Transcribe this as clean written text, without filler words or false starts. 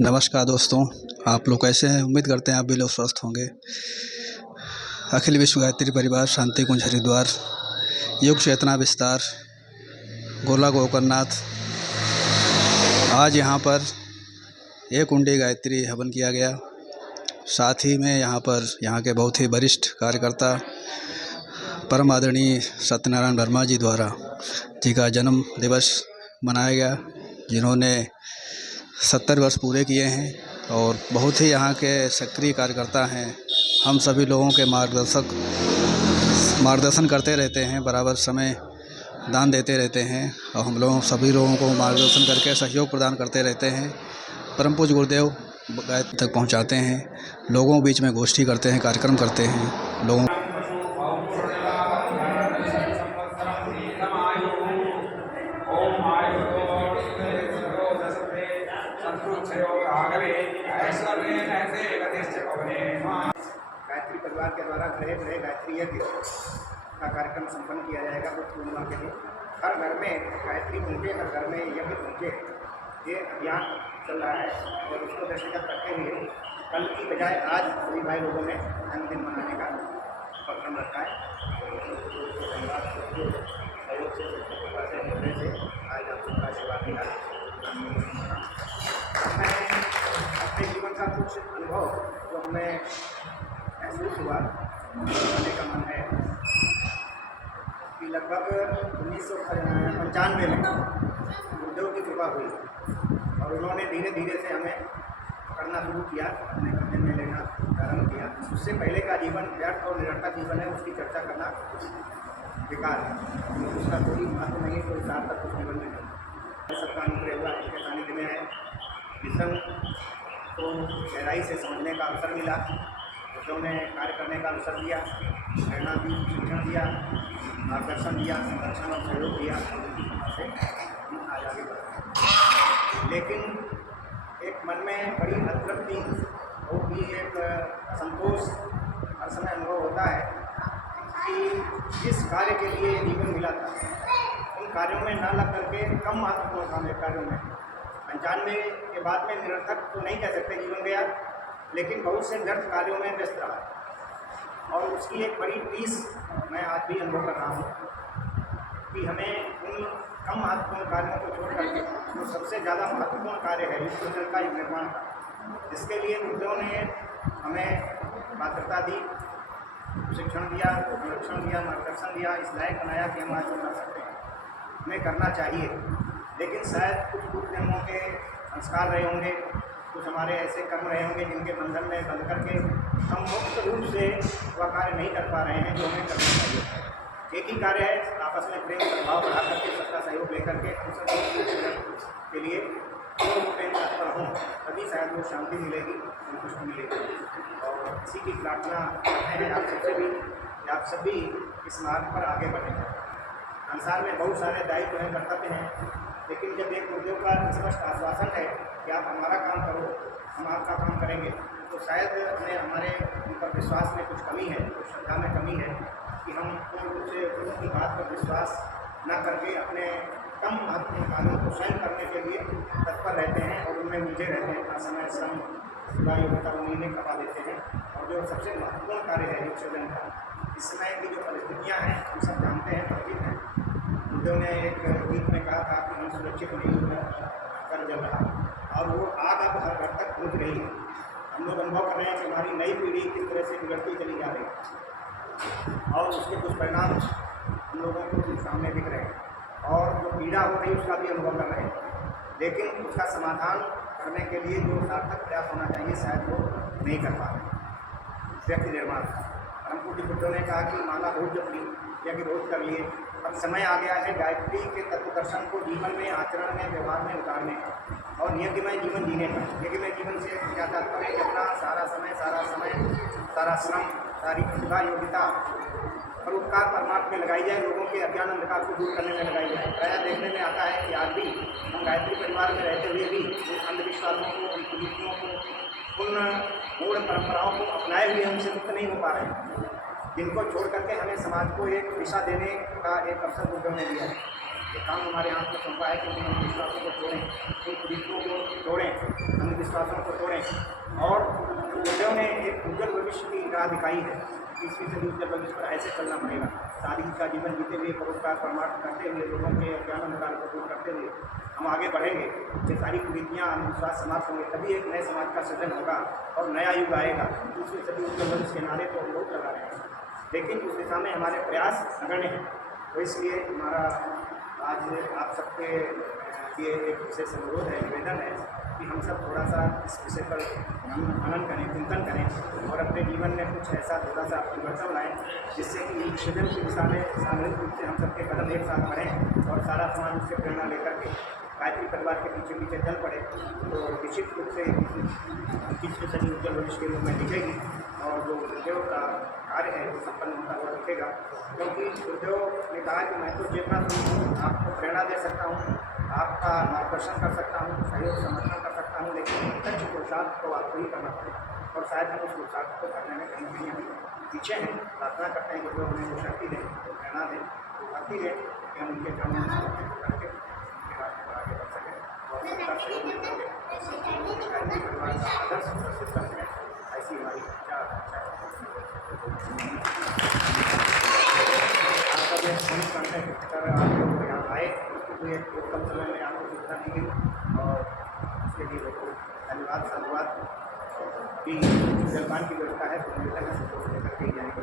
नमस्कार दोस्तों, आप लोग कैसे हैं? उम्मीद करते हैं आप भी लोग स्वस्थ होंगे। अखिल विश्व गायत्री परिवार शांति कुंज हरिद्वार योग चेतना विस्तार गोला गोकर्णनाथ, आज यहाँ पर एक कुंडी गायत्री हवन किया गया। साथ ही में यहाँ के बहुत ही वरिष्ठ कार्यकर्ता परम आदरणीय सत्यनारायण वर्मा जी द्वारा जी का जन्म दिवस मनाया गया, जिन्होंने 70 वर्ष पूरे किए हैं और बहुत ही यहाँ के सक्रिय कार्यकर्ता हैं। हम सभी लोगों के मार्गदर्शन करते रहते हैं, बराबर समय दान देते रहते हैं और हम लोग सभी लोगों को मार्गदर्शन करके सहयोग प्रदान करते रहते हैं। परम पूज्य गुरुदेव गायत्री तक पहुँचाते हैं, लोगों के बीच में गोष्ठी करते हैं, कार्यक्रम करते हैं लोगों। गायत्री परिवार के द्वारा गृह गृह गायत्री यज्ञ का कार्यक्रम संपन्न किया जाएगा। बुद्ध पूर्णिमा के दिन हर घर में गायत्री पहुँचे, हर घर में यज्ञ पहुँचे, ये अभियान चल रहा है और उसको दृष्टिगत रखते हुए कल की बजाय आज सभी भाई लोगों ने जन्मदिन मनाने का उपक्रम रखा है। आज आप सबका सेवा किया। मैं अपने जीवन का कुछ अनुभव जो हमें महसूस हुआ करने का मन है कि लगभग 1995 में गुरुदेव की कृपा हुई और उन्होंने धीरे धीरे से हमें करना शुरू किया, अपने करने में लेना प्रारंभ किया। उससे पहले का जीवन व्यर्थ और निरर्थक जीवन है, उसकी चर्चा करना बेकार है, उसका कोई महत्व नहीं है, कोई सार्थक कुछ जीवन में नहीं। सबका अनुग्रह हुआ, इसके सानिध्य में है। मिशन को गहराई से समझने का अवसर मिला, बच्चों ने कार्य करने का अवसर दिया, प्रेरणा दी, शिक्षण दिया, मार्गदर्शन दिया, संरक्षण और सहयोग दिया, से हम आज आगे बढ़े। लेकिन एक मन में बड़ी अतृप्ति और भी एक असंतोष हर समय अनुभव होता है कि जिस कार्य के लिए जीवन मिला था उन कार्यों में न लग करके कम महत्वपूर्ण काम है कार्यों में 95 के बाद में निरर्थक तो नहीं कह सकते जीवन गया, लेकिन बहुत से व्यर्थ कार्यों में व्यस्त रहा और उसकी एक बड़ी टीस मैं आज भी अनुभव कर रहा हूँ कि हमें उन कम महत्वपूर्ण कार्यों को छोड़ करके जो सबसे ज़्यादा महत्वपूर्ण कार्य है विश्व का एक निर्माण का, जिसके लिए गुरुदेव ने हमें पात्रता दी, शिक्षण दिया, संरक्षण दिया, मार्गदर्शन दिया, इस लायक बनाया कि हम आज कर सकते हैं, हमें करना चाहिए। लेकिन शायद कुछ नियमों के संस्कार रहे होंगे, कुछ हमारे ऐसे कर्म रहे होंगे जिनके बंधन में बंध करके हम मुक्त रूप से वह कार्य नहीं कर पा रहे हैं जो हमें करना चाहिए। एक ही कार्य है, आपस में प्रेम सद्भाव बढ़ा करके सबका सहयोग लेकर के हम सब के लिए प्रेम तत्पर हों, तभी शायद वो शांति मिलेगी, संतुष्टि मिलेगी। और इसी की प्रार्थना करते हैं आप सबसे भी कि आप सभी इस मार्ग पर आगे बढ़ें। संसार में बहुत सारे दायित्व हैं, कर्तव्य हैं, लेकिन जब एक गुरुदेव का स्पष्ट आश्वासन है कि आप हमारा काम करो, हम आपका काम करेंगे, तो शायद हमें हमारे उन पर विश्वास में कुछ कमी है, कुछ श्रद्धा में कमी है कि हम पूर्ण रूप से उनकी बात पर विश्वास न करके अपने कम महत्वपूर्ण कार्यों को स्वयं करने के लिए तत्पर रहते हैं और उनमें उलझे रहते हैं। अपना समय श्रम सेवा योग्यता उन्हीं खपा देते हैं और जो सबसे महत्वपूर्ण कार्य है योग सृजन का, इस समय की जो परिस्थितियाँ हैं हम सब जानते हैं, परिचित हैं। गुरुदेव ने एक गीत में कहा था कि हम सुरक्षित नहीं कर जल रहा और वो आग अब हर घर तक पहुँच रही है। हम लोग अनुभव कर रहे हैं कि हमारी नई पीढ़ी किस तरह से बिगड़ती चली जा रही है और उसके कुछ परिणाम हम लोगों को सामने दिख रहे हैं और जो पीड़ा हो रही है उसका भी अनुभव कर रहे हैं। लेकिन उसका समाधान करने के लिए जो सार्थक प्रयास होना चाहिए शायद वो नहीं कर पा रहे। व्यक्ति निर्माण, परम पूज्य गुरुदेव ने कहा कि माला बहुत जप ली, यज्ञ बहुत कर लिए, अब समय आ गया है गायत्री के तत्व दर्शन को जीवन में, आचरण में, व्यवहार में उतारने का और यज्ञमय जीवन जीने का। यज्ञमय जीवन से क्या तात्पर्य है कि अपना सारा समय, सारा श्रम, सारी प्रतिभा, योग्यता परोपकार परमार्थ में लगाई जाए, लोगों के अज्ञान अंधकार को दूर करने में लगाई जाए। प्रायः देखने में आता है कि आज भी हम गायत्री परिवार में रहते हुए भी उन अंधविश्वासों को, उन कुरीतियों को, उन मूढ़ परंपराओं को अपनाए हुए हमसे मुक्त नहीं हो पा रहे हैं, जिनको छोड़ करके हमें समाज को एक दिशा देने का एक अवसर गुरुदेव ने दिया है। ये काम हमारे हाथ में सौंपा है कि हम अंधविश्वासों को तोड़ें, इन कुरीतियों को तोड़ें, अंधविश्वासों को तोड़ें। और गुरुदेव ने एक उज्जवल भविष्य की राह दिखाई है। 20वीं सदी उज्जवल भविष्य पर ऐसे चलना पड़ेगा। सादगी का जीवन जीते हुए, परोपकार परमार्थ करते हुए, लोगों के अज्ञान अंधकार को दूर करते हुए हम आगे बढ़ेंगे। ये सारी कुरीतियाँ, अंधविश्वास समाप्त होंगे, तभी एक नए समाज का सृजन होगा और नया युग आएगा। 20वीं सदी उज्जवल भविष्य के नारे तो हम लोग लगा रहे हैं, लेकिन उस दिशा में हमारे प्रयास नगण्य हैं। तो इसलिए हमारा आज आप सबके लिए एक विशेष अनुरोध है, निवेदन है कि हम सब थोड़ा सा इस विषय पर मनन करें, चिंतन करें और अपने जीवन में कुछ ऐसा थोड़ा सा परिवर्तन लाएँ जिससे कि सृजन की दिशा में सामूहिक रूप से हम सबके कदम एक साथ बढ़ें और सारा समाज उससे प्रेरणा लेकर के गायत्री परिवार के पीछे पीछे चल पड़े। तो निश्चित रूप से 21वीं सदी उज्जवल भविष्य के रूप में दिखेगी और जो गुरुदेव का कार्य है वो संपन्न होता हुआ दिखेगा। क्योंकि गुरुदेव ने कहा कि मैं तो चेतना स्वरूप हूँ, आपको प्रेरणा दे सकता हूँ, आपका मार्गदर्शन कर सकता हूँ, सहयोग समर्थन कर सकता हूँ, लेकिन प्रत्यक्ष पुरुषार्थ को आपको ही करना पड़ेगा। और शायद हम उस पुरुषार्थ को करने में कहीं कहीं हम पीछे हैं। प्रार्थना करते हैं कि गुरुदेव हमें वो शक्ति दें, वो प्रेरणा दें, वो भक्ति दें कि हम उनके चरणों में समर्पित करके उनके रास्ते पर आगे बढ़ सकें और सबका सहयोग मिलते हुए गायत्री परिवार का आदर्श प्रस्तुत कर सकें। ऐसी हमारी इच्छा है। आपका जो फोन कॉन्टैक्ट कर आप लोग यहाँ आए, उसके लिए बहुत कम समय में आपको सुविधा दी गई और उसके लिए बहुत धन्यवाद, साधुवाद। भी जलपान की व्यवस्था है तो मिलता है सबको लेकर के जाने को।